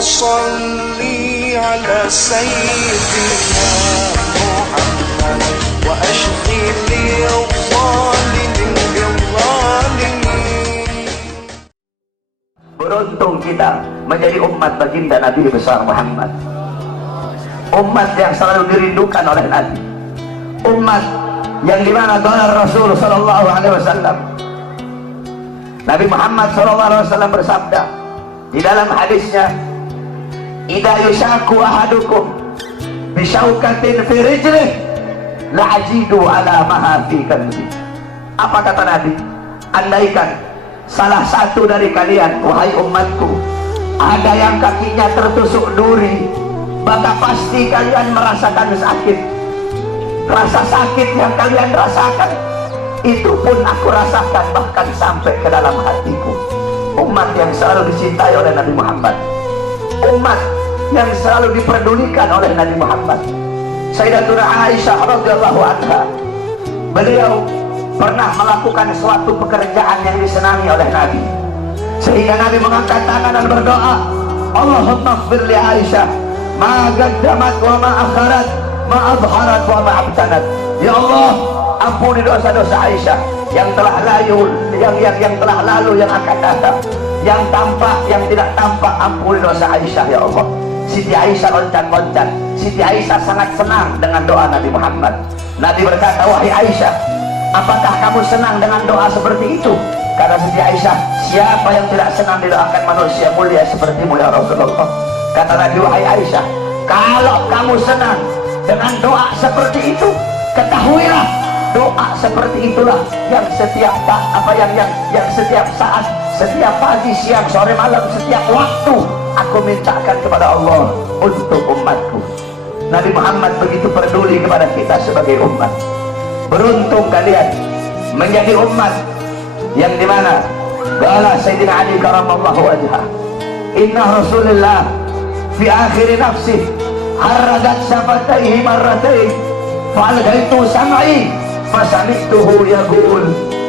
صل على سيدنا محمد وأشغل الظالمين بالظالمين. Beruntung kita menjadi umat baginda Nabi besar Muhammad, umat yang selalu dirindukan oleh Nabi, umat yang dimana qala Rasul sallallahu alaihi wasallam, Nabi Muhammad sallallahu alaihi wasallam bersabda di dalam hadisnya, idza yushaku ahadukum bisyaukatin fi rijlih la'ajidu ala maha fi qalbi. Apa kata Nabi? Andaikan salah satu dari kalian, wahai umatku, ada yang kakinya tertusuk duri, maka pasti kalian merasakan sakit. Rasa sakit yang kalian rasakan itu pun aku rasakan, bahkan sampai ke dalam hatiku. Umat yang selalu dicintai oleh Nabi Muhammad, umat yang selalu diperdulikan oleh Nabi Muhammad. Sayyidatuna Aisyah radhiyallahu anha, beliau pernah melakukan suatu pekerjaan yang disenangi oleh Nabi, sehingga Nabi mengangkat tangan dan berdoa, Allahumma ighfir li Aisyah ma qaddamat wa ma akharat ma adharat wa ma abtanat. Ya Allah, ampuni dosa-dosa Aisyah yang telah lalu, yang telah lalu, yang akan datang, yang tampak, yang tidak tampak. Ampuni dosa Aisyah ya Allah. Siti Aisyah loncat-loncat. Siti Aisyah sangat senang dengan doa Nabi Muhammad. Nabi berkata, wahai Aisyah, apakah kamu senang dengan doa seperti itu? Kata Siti Aisyah, siapa yang tidak senang didoakan manusia mulia sepertimu ya Rasulullah. Kata Nabi, wahai Aisyah, kalau kamu senang dengan doa seperti itu, ketahuilah doa seperti itulah yang setiap yang setiap saat, setiap pagi, siang, sore, malam, setiap waktu aku mintakan kepada Allah untuk umatku. Nabi Muhammad begitu peduli kepada kita sebagai umat. Beruntung kalian menjadi umat yang dimana qala Sayyidina Ali karamallahu wajhah, inna Rasulullah fi akhir nafsi haradat syafataihi marratain fa'algaitu sam'i fasamituhu yaqul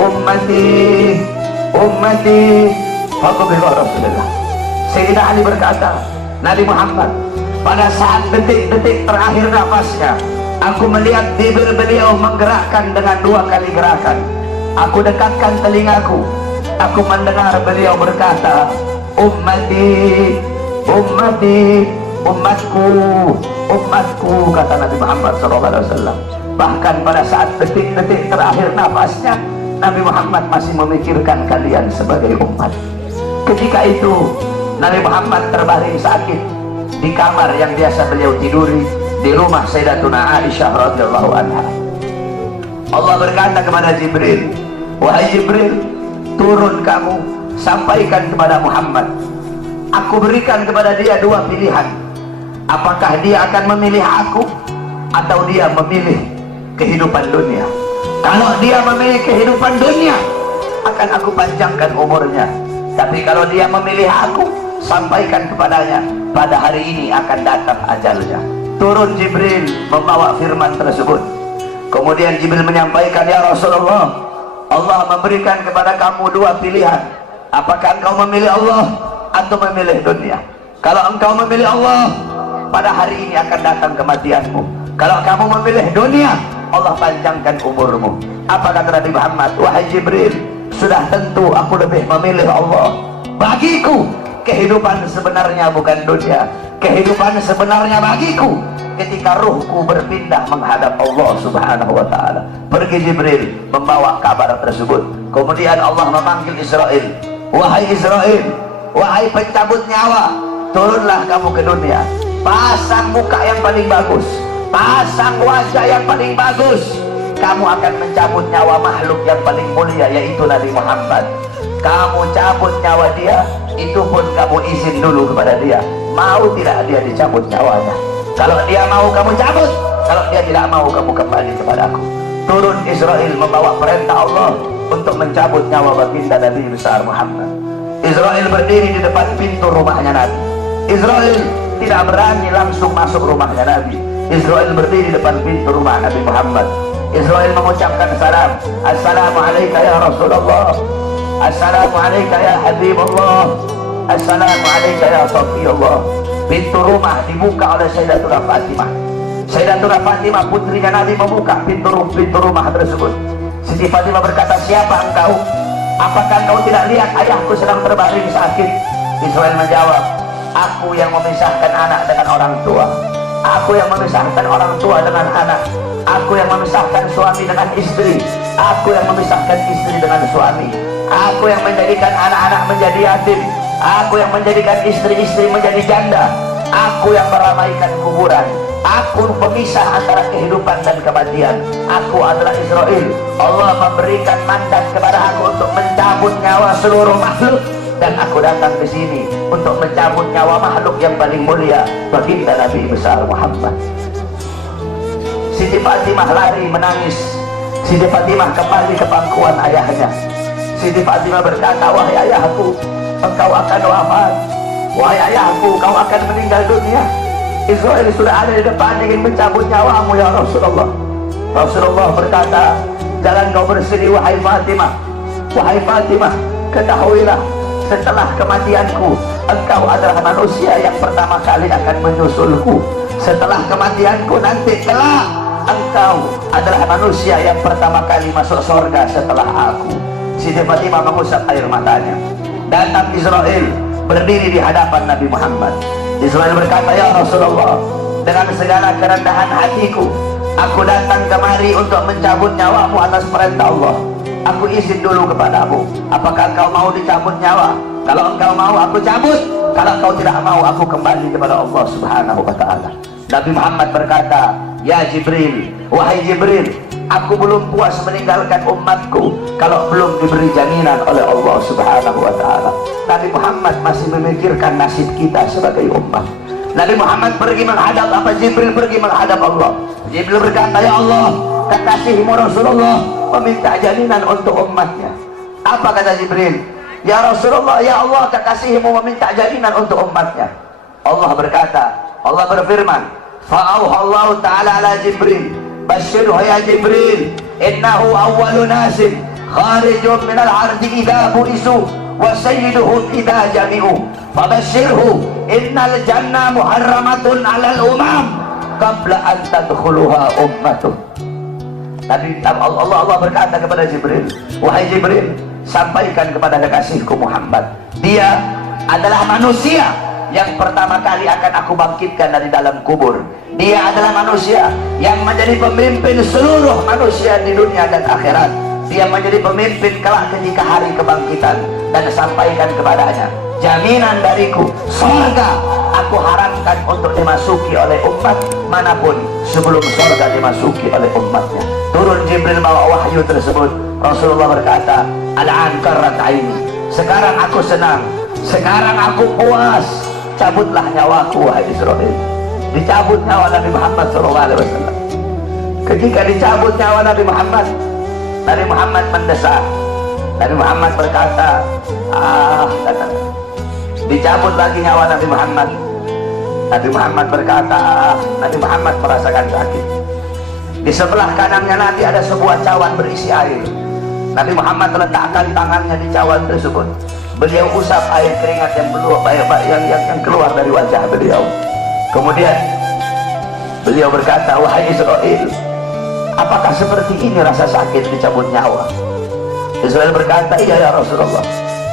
ummati ummati faqbil Rasulullah. Sayyidina Ali berkata, Nabi Muhammad pada saat detik-detik terakhir nafasnya, aku melihat bibir beliau menggerakkan dengan 2 kali gerakan. Aku dekatkan telingaku, aku mendengar beliau berkata, ummati ummati umatku umatku, kata Nabi Muhammad SAW. Bahkan pada saat detik-detik terakhir nafasnya, Nabi Muhammad masih memikirkan kalian sebagai umat. Ketika itu Nabi Muhammad terbaring sakit di kamar yang biasa beliau tiduri di rumah Sayyidatuna Aisyah radhiyallahu anha. Allah berkata kepada Jibril, wahai Jibril, turun kamu sampaikan kepada Muhammad, aku berikan kepada dia 2 pilihan. Apakah dia akan memilih aku atau dia memilih kehidupan dunia? Kalau dia memilih kehidupan dunia, akan aku panjangkan umurnya. Tapi kalau dia memilih aku, sampaikan kepadanya, pada hari ini akan datang ajalnya. Turun Jibril membawa firman tersebut. Kemudian Jibril menyampaikan, ya Rasulullah, Allah memberikan kepada kamu 2 pilihan. Apakah engkau memilih Allah atau memilih dunia? Kalau engkau memilih Allah, pada hari ini akan datang kematianmu. Kalau kamu memilih dunia, Allah panjangkan umurmu. Apa kata Nabi Muhammad? Wahai Jibril, sudah tentu aku lebih memilih Allah. Bagiku kehidupan sebenarnya bukan dunia. Kehidupan sebenarnya bagiku ketika ruhku berpindah menghadap Allah subhanahu wa ta'ala. Pergi Jibril membawa kabar tersebut. Kemudian Allah memanggil Israel, wahai Israel, wahai pencabut nyawa, turunlah kamu ke dunia. Pasang muka yang paling bagus, pasang wajah yang paling bagus. Kamu akan mencabut nyawa makhluk yang paling mulia, yaitu Nabi Muhammad. Kamu cabut nyawa dia, itu pun kamu izin dulu kepada dia, mau tidak dia dicabut nyawanya. Kalau dia mau kamu cabut, kalau dia tidak mau kamu kembali kepadaku. Turun Israel membawa perintah Allah untuk mencabut nyawa baginda Nabi besar Muhammad. Israel berdiri di depan pintu rumahnya Nabi. Israel tidak berani langsung masuk rumahnya Nabi. Israel berdiri di depan pintu rumah Nabi Muhammad. Israel mengucapkan salam, assalamualaikum ya Rasulullah, assalamualaikum ya Habibullah, Assalamualaikum ya Safiyullah. Pintu rumah dibuka oleh Sayyidatuna Fatimah. Sayyidatuna Fatimah putrinya Nabi membuka pintu rumah tersebut. Siti Fatimah berkata, siapa engkau? Apakah engkau tidak lihat ayahku sedang terbaring sakit? Israel menjawab, aku yang memisahkan anak dengan orang tua, aku yang memisahkan orang tua dengan anak, aku yang memisahkan suami dengan istri, aku yang memisahkan istri dengan suami, aku yang menjadikan anak-anak menjadi yatim, aku yang menjadikan istri-istri menjadi janda, aku yang meramaikan kuburan, aku pemisah antara kehidupan dan kematian. Aku adalah Israel. Allah memberikan mandat kepada aku untuk mencabut nyawa seluruh makhluk, dan aku datang ke sini untuk mencabut nyawa makhluk yang paling mulia, baginda Nabi besar Muhammad. Siti Fatimah lari menangis. Siti Fatimah kembali ke pangkuan ayahnya. Siti Fatimah berkata, wahai ayahku, engkau akan wafat. Wahai ayahku, kau akan meninggal dunia. Israel sudah ada di depan ingin mencabut nyawamu ya Rasulullah. Rasulullah berkata, jangan kau bersedih wahai Fatimah. Wahai Fatimah, ketahuilah, setelah kematianku, engkau adalah manusia yang pertama kali akan menyusulku. Setelah kematianku nanti kelak, engkau adalah manusia yang pertama kali masuk surga setelah aku. Siti Fatimah mengusap air matanya. Datang Israel berdiri di hadapan Nabi Muhammad. Israel berkata, ya Rasulullah, dengan segala kerendahan hatiku, aku datang kemari untuk mencabut nyawamu atas perintah Allah. Aku izin dulu kepadamu, apakah engkau mau dicabut nyawa? Kalau engkau mau, aku cabut. Kalau engkau tidak mau, aku kembali kepada Allah Subhanahu wa ta'ala. Nabi Muhammad berkata, ya Jibril, wahai Jibril, aku belum puas meninggalkan umatku kalau belum diberi jaminan oleh Allah Subhanahu wa ta'ala. Nabi Muhammad masih memikirkan nasib kita sebagai umat. Nabi Muhammad pergi menghadap apa? Jibril pergi menghadap Allah. Jibril berkata, ya Allah, kekasihmu Rasulullah meminta jaminan untuk umatnya. Apa kata Jibril? Ya Rasulullah, ya Allah, kekasihmu meminta jaminan untuk umatnya. Allah berkata, Allah berfirman, fa'auhallahu ta'ala ala Jibril, basyirhu ya Jibril, innahu awwalu nasin kharijun minal ardi idha bu'isu wa sayyiduhum idha jami'u fabasyirhu innal jannah muharramatun alal umam qabla an tadkhuluha ummatuh. Nabi Allah berkata kepada Jibril, wahai Jibril, sampaikan kepada kekasihku Muhammad, dia adalah manusia yang pertama kali akan aku bangkitkan dari dalam kubur. Dia adalah manusia yang menjadi pemimpin seluruh manusia di dunia dan akhirat. Dia menjadi pemimpin kelak ketika hari kebangkitan. Dan sampaikan kepadanya, jaminan dariku, surga aku haramkan untuk dimasuki oleh umat manapun sebelum surga dimasuki oleh umatnya. Turun Jibril bawa wahyu tersebut. Rasulullah berkata, al-an qarrat aini, sekarang aku senang, sekarang aku puas. Cabutlah nyawaku wahai Israel. Dicabut nyawa Nabi Muhammad SAW. Ketika dicabut nyawa Nabi Muhammad mendesak. Nabi Muhammad berkata, datang. Dicabut lagi nyawa Nabi Muhammad. Nabi Muhammad berkata, Nabi Muhammad merasakan sakit. Di sebelah kanannya Nabi ada sebuah cawan berisi air. Nabi Muhammad letakkan tangannya di cawan tersebut. Beliau usap air keringat yang keluar dari wajah beliau. Kemudian beliau berkata, wahai Israel, apakah seperti ini rasa sakit dicabut nyawa? Israel berkata, iya ya Rasulullah,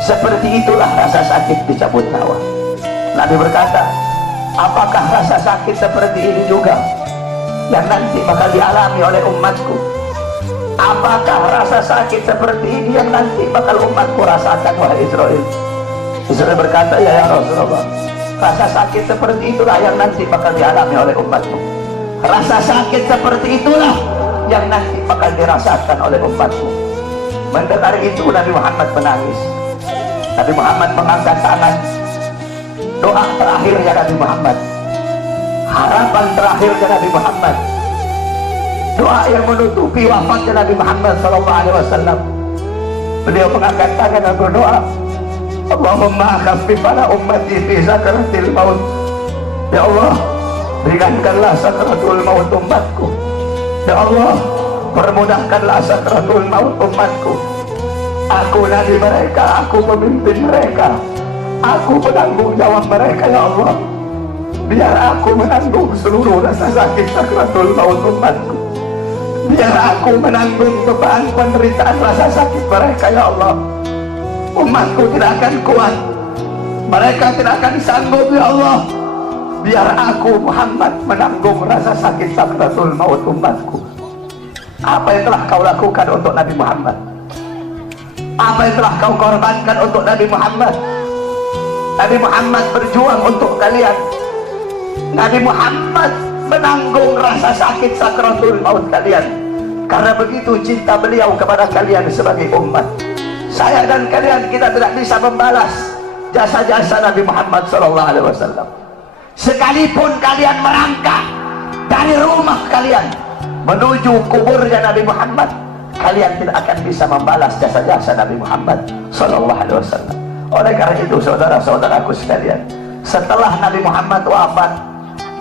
seperti itulah rasa sakit dicabut nyawa. Nabi berkata, apakah rasa sakit seperti ini juga yang nanti bakal dialami oleh umatku? Apakah rasa sakit seperti ini yang nanti bakal umatku rasakan wahai Israel? Israel berkata, ya Rasulullah, rasa sakit seperti itulah yang nanti bakal dialami oleh umatmu. Rasa sakit seperti itulah yang nanti bakal dirasakan oleh umatmu. Mendengar itu Nabi Muhammad menangis. Nabi Muhammad mengangkat tangan. Doa terakhirnya Nabi Muhammad, harapan terakhirnya Nabi Muhammad, doa yang menutupi wafatnya Nabi Muhammad SAW. Beliau mengangkat tangan dan berdoa, Allahumma khaffif ala ummati fi sakratil maut. Ya Allah, ringankanlah sakratul maut umatku. Ya Allah, permudahkanlah sakratul maut umatku. Aku nabi mereka, aku pemimpin mereka, Aku menanggung jawab mereka ya Allah. Biar aku menanggung seluruh rasa sakit sakratul maut umatku. Biar aku menanggung beban penderitaan rasa sakit mereka ya Allah. Umatku tidak akan kuat, mereka tidak akan sanggup ya Allah. Biar aku Muhammad menanggung rasa sakit sakratul maut umatku. Apa yang telah kau lakukan untuk Nabi Muhammad? Apa yang telah kau korbankan untuk Nabi Muhammad? Nabi Muhammad berjuang untuk kalian. Nabi Muhammad menanggung rasa sakit sakratul maut kalian. Karena begitu cinta beliau kepada kalian sebagai umat. Saya dan kalian, kita tidak bisa membalas jasa-jasa Nabi Muhammad SAW. Sekalipun kalian merangkak dari rumah kalian menuju kuburnya Nabi Muhammad, kalian tidak akan bisa membalas jasa-jasa Nabi Muhammad SAW. Oleh karena itu saudara-saudaraku sekalian, setelah Nabi Muhammad wafat,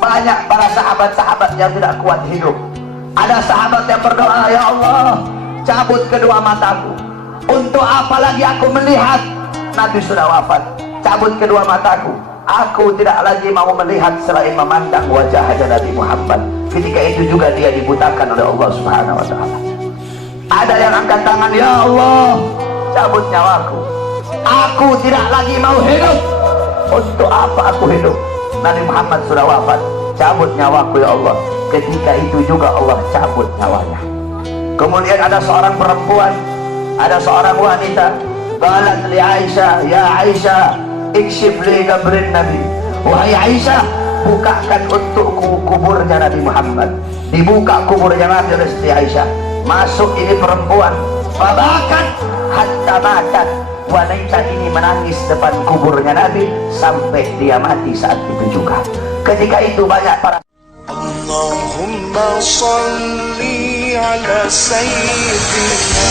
banyak para sahabat-sahabat yang tidak kuat hidup. Ada sahabat yang berdoa, ya Allah, cabut kedua mataku. Untuk apa lagi aku melihat? Nabi sudah wafat, cabut kedua mataku. Aku tidak lagi mau melihat selain memandang wajah Nabi Muhammad. Ketika itu juga dia dibutakan oleh Allah Subhanahu wa Ta'ala. Ada yang angkat tangan, ya Allah, cabut nyawaku. Aku tidak lagi mau hidup. Untuk apa aku hidup? Nabi Muhammad sudah wafat, cabut nyawaku ya Allah. Ketika itu juga Allah cabut nyawanya. Kemudian ada seorang perempuan, ada seorang wanita, qalat li Aisyah, ya Aisyah, ikshif li qabrin Nabi. Wahai Aisyah, bukakan untukku kuburnya Nabi Muhammad. Dibuka kuburnya Nabi oleh Siti Aisyah. Masuk ini perempuan, fabakat hatta matat. Wanita ini menangis depan kuburnya Nabi sampai dia mati saat itu juga. Ketika itu banyak para Allahumma salli ala sayyidina